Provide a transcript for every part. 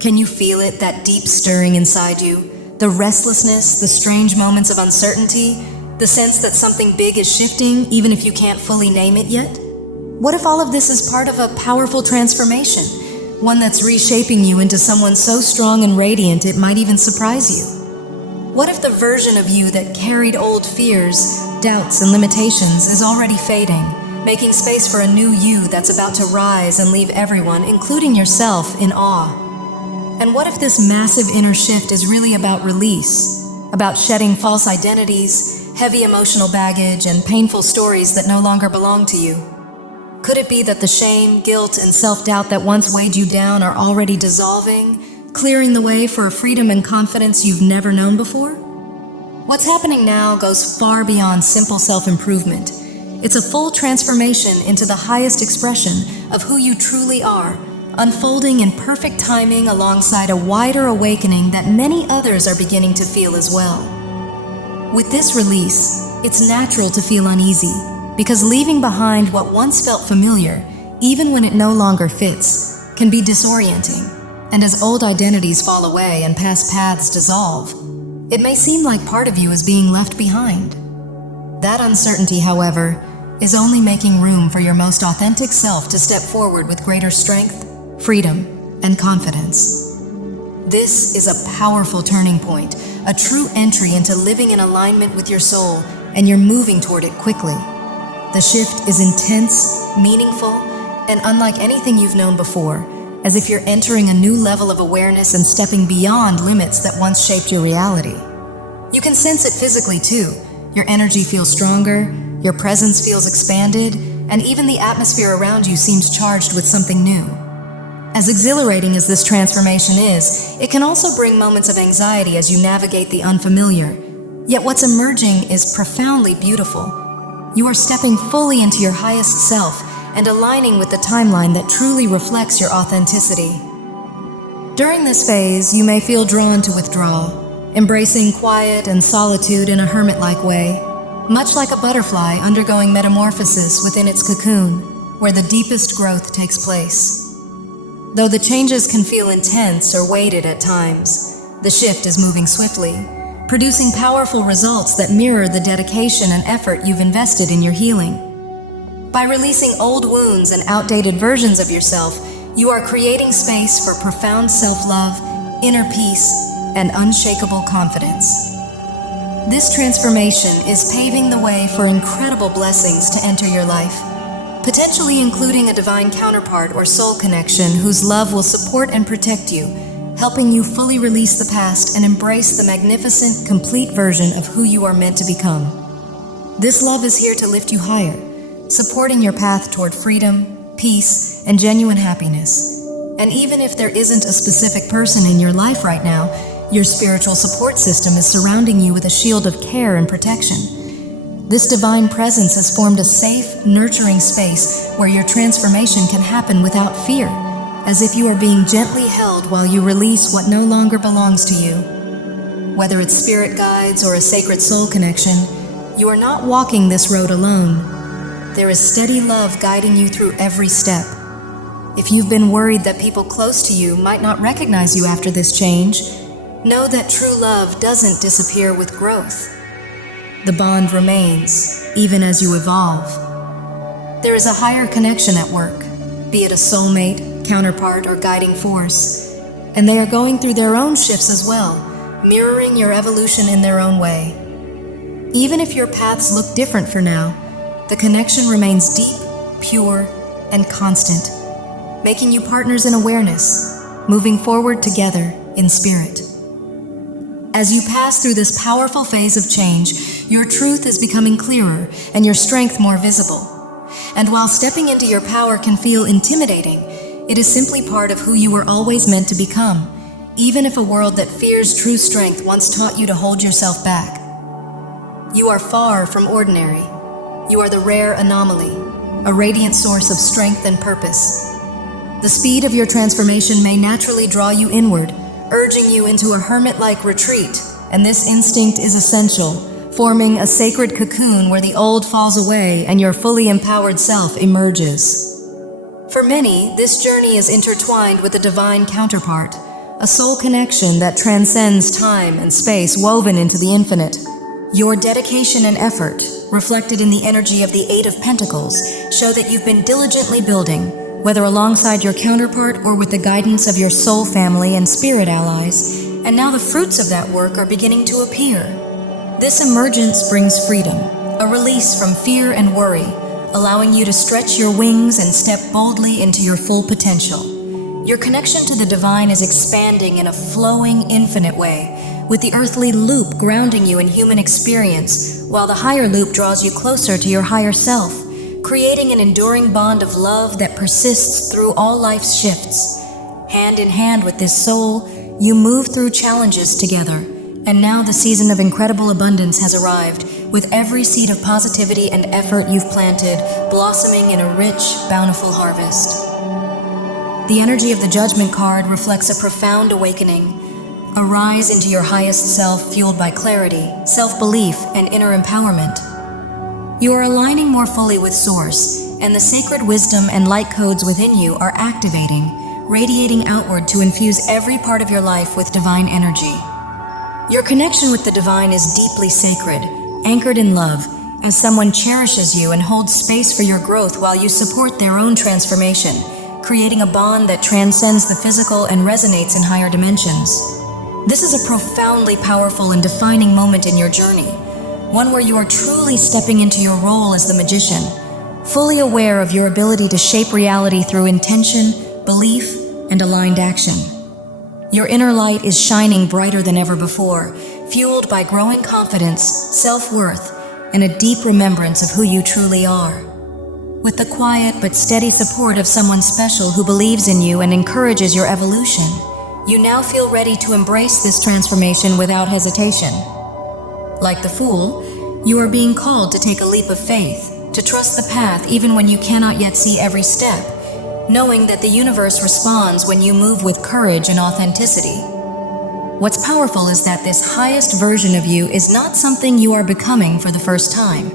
Can you feel it, that deep stirring inside you? The restlessness, the strange moments of uncertainty, the sense that something big is shifting, even if you can't fully name it yet? What if all of this is part of a powerful transformation? One that's reshaping you into someone so strong and radiant it might even surprise you? What if the version of you that carried old fears, doubts, and limitations is already fading, making space for a new you that's about to rise and leave everyone, including yourself, in awe? And what if this massive inner shift is really about release, about shedding false identities, heavy emotional baggage, and painful stories that no longer belong to you? Could it be that the shame, guilt, and self-doubt that once weighed you down are already dissolving, clearing the way for a freedom and confidence you've never known before? What's happening now goes far beyond simple self-improvement. It's a full transformation into the highest expression of who you truly are, unfolding in perfect timing alongside a wider awakening that many others are beginning to feel as well. With this release, it's natural to feel uneasy, because leaving behind what once felt familiar, even when it no longer fits, can be disorienting. And as old identities fall away and past paths dissolve, it may seem like part of you is being left behind. That uncertainty, however, is only making room for your most authentic self to step forward with greater strength, freedom, and confidence. This is a powerful turning point, a true entry into living in alignment with your soul, and you're moving toward it quickly. The shift is intense, meaningful, and unlike anything you've known before, as if you're entering a new level of awareness and stepping beyond limits that once shaped your reality. You can sense it physically too. Your energy feels stronger, your presence feels expanded, and even the atmosphere around you seems charged with something new. As exhilarating as this transformation is, it can also bring moments of anxiety as you navigate the unfamiliar. Yet what's emerging is profoundly beautiful. You are stepping fully into your highest self and aligning with the timeline that truly reflects your authenticity. During this phase, you may feel drawn to withdrawal, embracing quiet and solitude in a hermit-like way, much like a butterfly undergoing metamorphosis within its cocoon, where the deepest growth takes place. Though the changes can feel intense or weighted at times, the shift is moving swiftly, producing powerful results that mirror the dedication and effort you've invested in your healing. By releasing old wounds and outdated versions of yourself, you are creating space for profound self-love, inner peace, and unshakable confidence. This transformation is paving the way for incredible blessings to enter your life, potentially including a divine counterpart or soul connection whose love will support and protect you, helping you fully release the past and embrace the magnificent, complete version of who you are meant to become. This love is here to lift you higher, supporting your path toward freedom, peace, and genuine happiness. And even if there isn't a specific person in your life right now, your spiritual support system is surrounding you with a shield of care and protection. This divine presence has formed a safe, nurturing space where your transformation can happen without fear, as if you are being gently held while you release what no longer belongs to you. Whether it's spirit guides or a sacred soul connection, you are not walking this road alone. There is steady love guiding you through every step. If you've been worried that people close to you might not recognize you after this change, know that true love doesn't disappear with growth. The bond remains, even as you evolve. There is a higher connection at work, be it a soulmate, counterpart, or guiding force, and they are going through their own shifts as well, mirroring your evolution in their own way. Even if your paths look different for now, the connection remains deep, pure, and constant, making you partners in awareness, moving forward together in spirit. As you pass through this powerful phase of change, your truth is becoming clearer and your strength more visible. And while stepping into your power can feel intimidating, it is simply part of who you were always meant to become, even if a world that fears true strength once taught you to hold yourself back. You are far from ordinary. You are the rare anomaly, a radiant source of strength and purpose. The speed of your transformation may naturally draw you inward, urging you into a hermit-like retreat, and this instinct is essential, forming a sacred cocoon where the old falls away and your fully empowered self emerges. For many, this journey is intertwined with a divine counterpart, a soul connection that transcends time and space woven into the infinite. Your dedication and effort, reflected in the energy of the Eight of Pentacles, show that you've been diligently building, whether alongside your counterpart or with the guidance of your soul family and spirit allies, and now the fruits of that work are beginning to appear. This emergence brings freedom, a release from fear and worry, allowing you to stretch your wings and step boldly into your full potential. Your connection to the divine is expanding in a flowing, infinite way, with the earthly loop grounding you in human experience, while the higher loop draws you closer to your higher self, creating an enduring bond of love that persists through all life's shifts. Hand in hand with this soul, you move through challenges together, and now the season of incredible abundance has arrived, with every seed of positivity and effort you've planted blossoming in a rich, bountiful harvest. The energy of the Judgment card reflects a profound awakening, a rise into your highest self fueled by clarity, self-belief, and inner empowerment. You are aligning more fully with Source, and the sacred wisdom and light codes within you are activating, radiating outward to infuse every part of your life with divine energy. Your connection with the divine is deeply sacred, anchored in love, as someone cherishes you and holds space for your growth while you support their own transformation, creating a bond that transcends the physical and resonates in higher dimensions. This is a profoundly powerful and defining moment in your journey, one where you are truly stepping into your role as the magician, fully aware of your ability to shape reality through intention, belief, and aligned action. Your inner light is shining brighter than ever before, fueled by growing confidence, self-worth, and a deep remembrance of who you truly are. With the quiet but steady support of someone special who believes in you and encourages your evolution, you now feel ready to embrace this transformation without hesitation. Like the Fool, you are being called to take a leap of faith, to trust the path even when you cannot yet see every step, knowing that the universe responds when you move with courage and authenticity. What's powerful is that this highest version of you is not something you are becoming for the first time.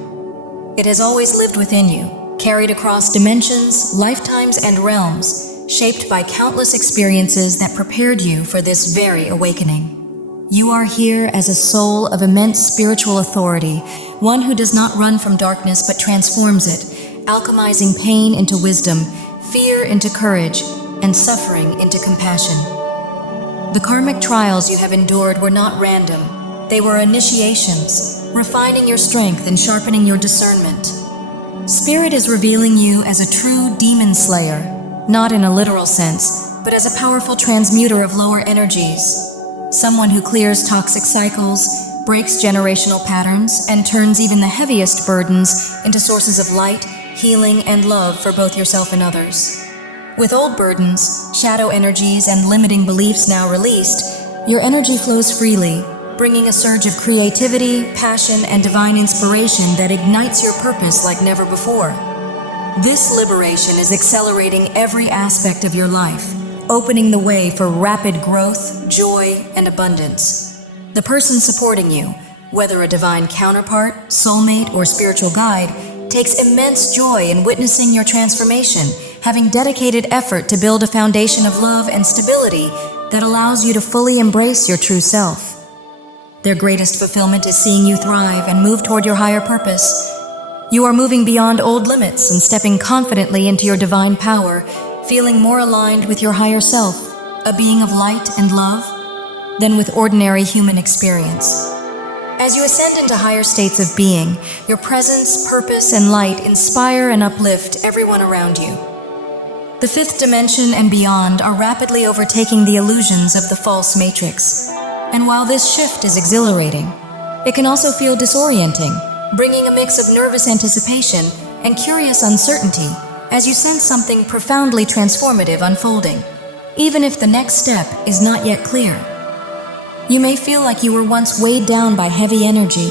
It has always lived within you, carried across dimensions, lifetimes, and realms, shaped by countless experiences that prepared you for this very awakening. You are here as a soul of immense spiritual authority, one who does not run from darkness but transforms it, alchemizing pain into wisdom, fear into courage, and suffering into compassion. The karmic trials you have endured were not random. They were initiations, refining your strength and sharpening your discernment. Spirit is revealing you as a true demon slayer, not in a literal sense, but as a powerful transmuter of lower energies. Someone who clears toxic cycles, breaks generational patterns, and turns even the heaviest burdens into sources of light, healing, and love for both yourself and others. With old burdens, shadow energies, and limiting beliefs now released, your energy flows freely, bringing a surge of creativity, passion, and divine inspiration that ignites your purpose like never before. This liberation is accelerating every aspect of your life, opening the way for rapid growth, joy, and abundance. The person supporting you, whether a divine counterpart, soulmate, or spiritual guide, takes immense joy in witnessing your transformation, having dedicated effort to build a foundation of love and stability that allows you to fully embrace your true self. Their greatest fulfillment is seeing you thrive and move toward your higher purpose. You are moving beyond old limits and stepping confidently into your divine power, feeling more aligned with your higher self, a being of light and love, than with ordinary human experience. As you ascend into higher states of being, your presence, purpose, and light inspire and uplift everyone around you. The fifth dimension and beyond are rapidly overtaking the illusions of the false matrix. And while this shift is exhilarating, it can also feel disorienting, bringing a mix of nervous anticipation and curious uncertainty as you sense something profoundly transformative unfolding, even if the next step is not yet clear. You may feel like you were once weighed down by heavy energy,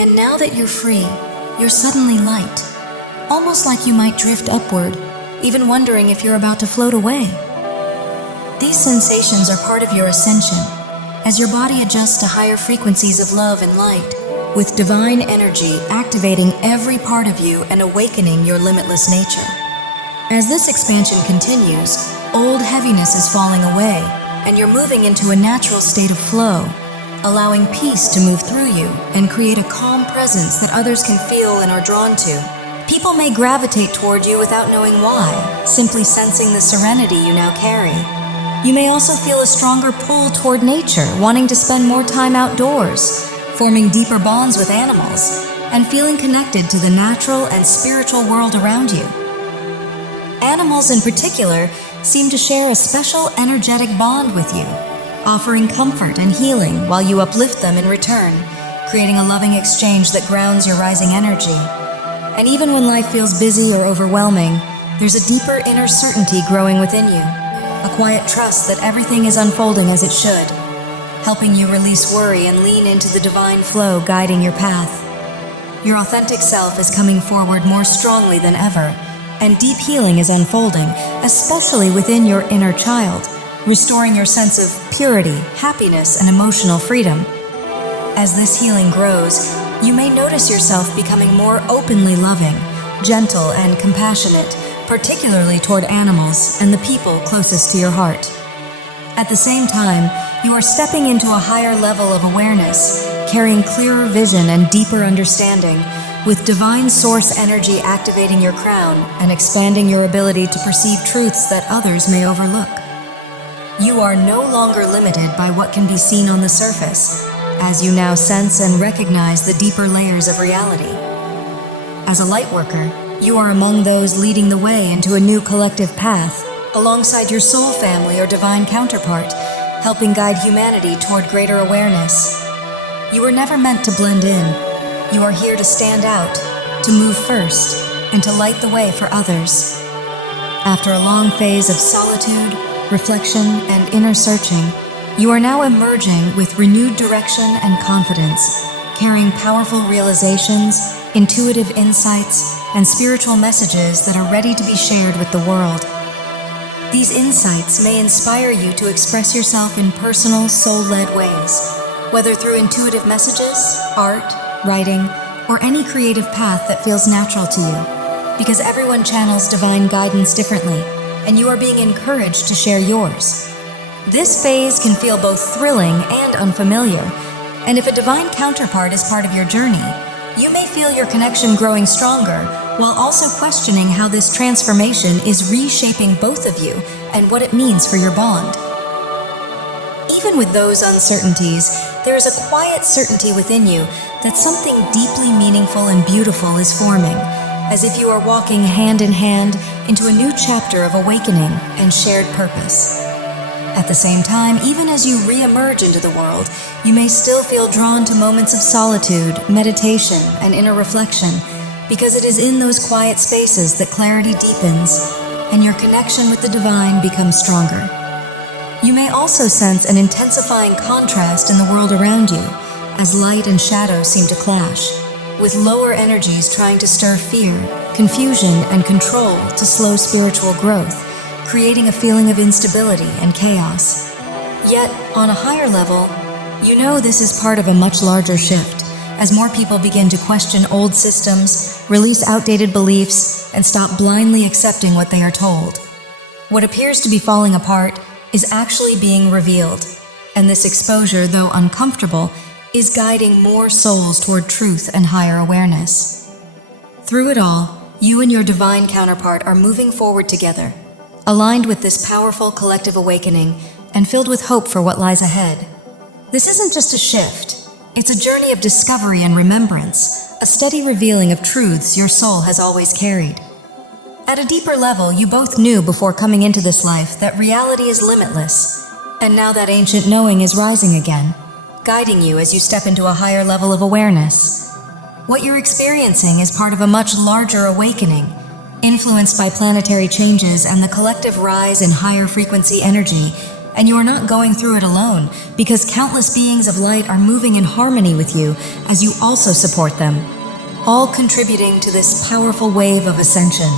and now that you're free, you're suddenly light, almost like you might drift upward, even wondering if you're about to float away. These sensations are part of your ascension, as your body adjusts to higher frequencies of love and light, with divine energy activating every part of you and awakening your limitless nature. As this expansion continues, old heaviness is falling away, and you're moving into a natural state of flow, allowing peace to move through you and create a calm presence that others can feel and are drawn to. People may gravitate toward you without knowing why, simply sensing the serenity you now carry. You may also feel a stronger pull toward nature, wanting to spend more time outdoors, forming deeper bonds with animals, and feeling connected to the natural and spiritual world around you. Animals in particular seem to share a special energetic bond with you, offering comfort and healing while you uplift them in return, creating a loving exchange that grounds your rising energy. And even when life feels busy or overwhelming, there's a deeper inner certainty growing within you, a quiet trust that everything is unfolding as it should, helping you release worry and lean into the divine flow guiding your path. Your authentic self is coming forward more strongly than ever, and deep healing is unfolding, especially within your inner child, restoring your sense of purity, happiness, and emotional freedom. As this healing grows, you may notice yourself becoming more openly loving, gentle, and compassionate, particularly toward animals and the people closest to your heart. At the same time, you are stepping into a higher level of awareness, carrying clearer vision and deeper understanding, with divine source energy activating your crown and expanding your ability to perceive truths that others may overlook. You are no longer limited by what can be seen on the surface, as you now sense and recognize the deeper layers of reality. As a light worker, you are among those leading the way into a new collective path, alongside your soul family or divine counterpart, helping guide humanity toward greater awareness. You were never meant to blend in. You are here to stand out, to move first, and to light the way for others. After a long phase of solitude, reflection, and inner searching, you are now emerging with renewed direction and confidence, carrying powerful realizations, intuitive insights, and spiritual messages that are ready to be shared with the world. These insights may inspire you to express yourself in personal, soul-led ways, whether through intuitive messages, art, writing, or any creative path that feels natural to you, because everyone channels divine guidance differently, and you are being encouraged to share yours. This phase can feel both thrilling and unfamiliar, and if a divine counterpart is part of your journey, you may feel your connection growing stronger, while also questioning how this transformation is reshaping both of you and what it means for your bond. Even with those uncertainties, there is a quiet certainty within you that something deeply meaningful and beautiful is forming, as if you are walking hand in hand into a new chapter of awakening and shared purpose. At the same time, even as you re-emerge into the world, you may still feel drawn to moments of solitude, meditation, and inner reflection, because it is in those quiet spaces that clarity deepens and your connection with the divine becomes stronger. You may also sense an intensifying contrast in the world around you, as light and shadow seem to clash, with lower energies trying to stir fear, confusion, and control to slow spiritual growth, creating a feeling of instability and chaos. Yet, on a higher level, you know this is part of a much larger shift, as more people begin to question old systems, release outdated beliefs, and stop blindly accepting what they are told. What appears to be falling apart is actually being revealed, and this exposure, though uncomfortable, is guiding more souls toward truth and higher awareness. Through it all, you and your divine counterpart are moving forward together, aligned with this powerful collective awakening and filled with hope for what lies ahead. This isn't just a shift. It's a journey of discovery and remembrance, a steady revealing of truths your soul has always carried. At a deeper level, you both knew before coming into this life that reality is limitless, and now that ancient knowing is rising again, guiding you as you step into a higher level of awareness. What you're experiencing is part of a much larger awakening, influenced by planetary changes and the collective rise in higher frequency energy, and you are not going through it alone, because countless beings of light are moving in harmony with you as you also support them, all contributing to this powerful wave of ascension.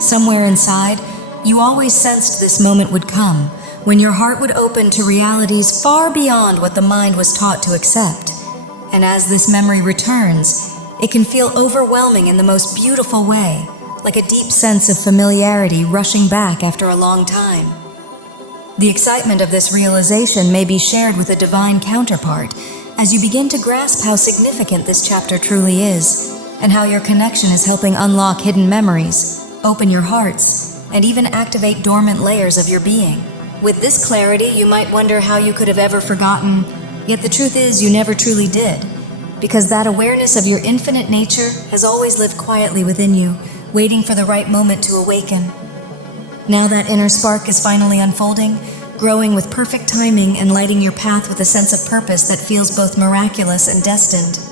Somewhere inside, you always sensed this moment would come, when your heart would open to realities far beyond what the mind was taught to accept. And as this memory returns, it can feel overwhelming in the most beautiful way, like a deep sense of familiarity rushing back after a long time. The excitement of this realization may be shared with a divine counterpart as you begin to grasp how significant this chapter truly is, and how your connection is helping unlock hidden memories, open your hearts, and even activate dormant layers of your being. With this clarity, you might wonder how you could have ever forgotten, yet the truth is you never truly did, because that awareness of your infinite nature has always lived quietly within you, waiting for the right moment to awaken. Now that inner spark is finally unfolding, growing with perfect timing and lighting your path with a sense of purpose that feels both miraculous and destined.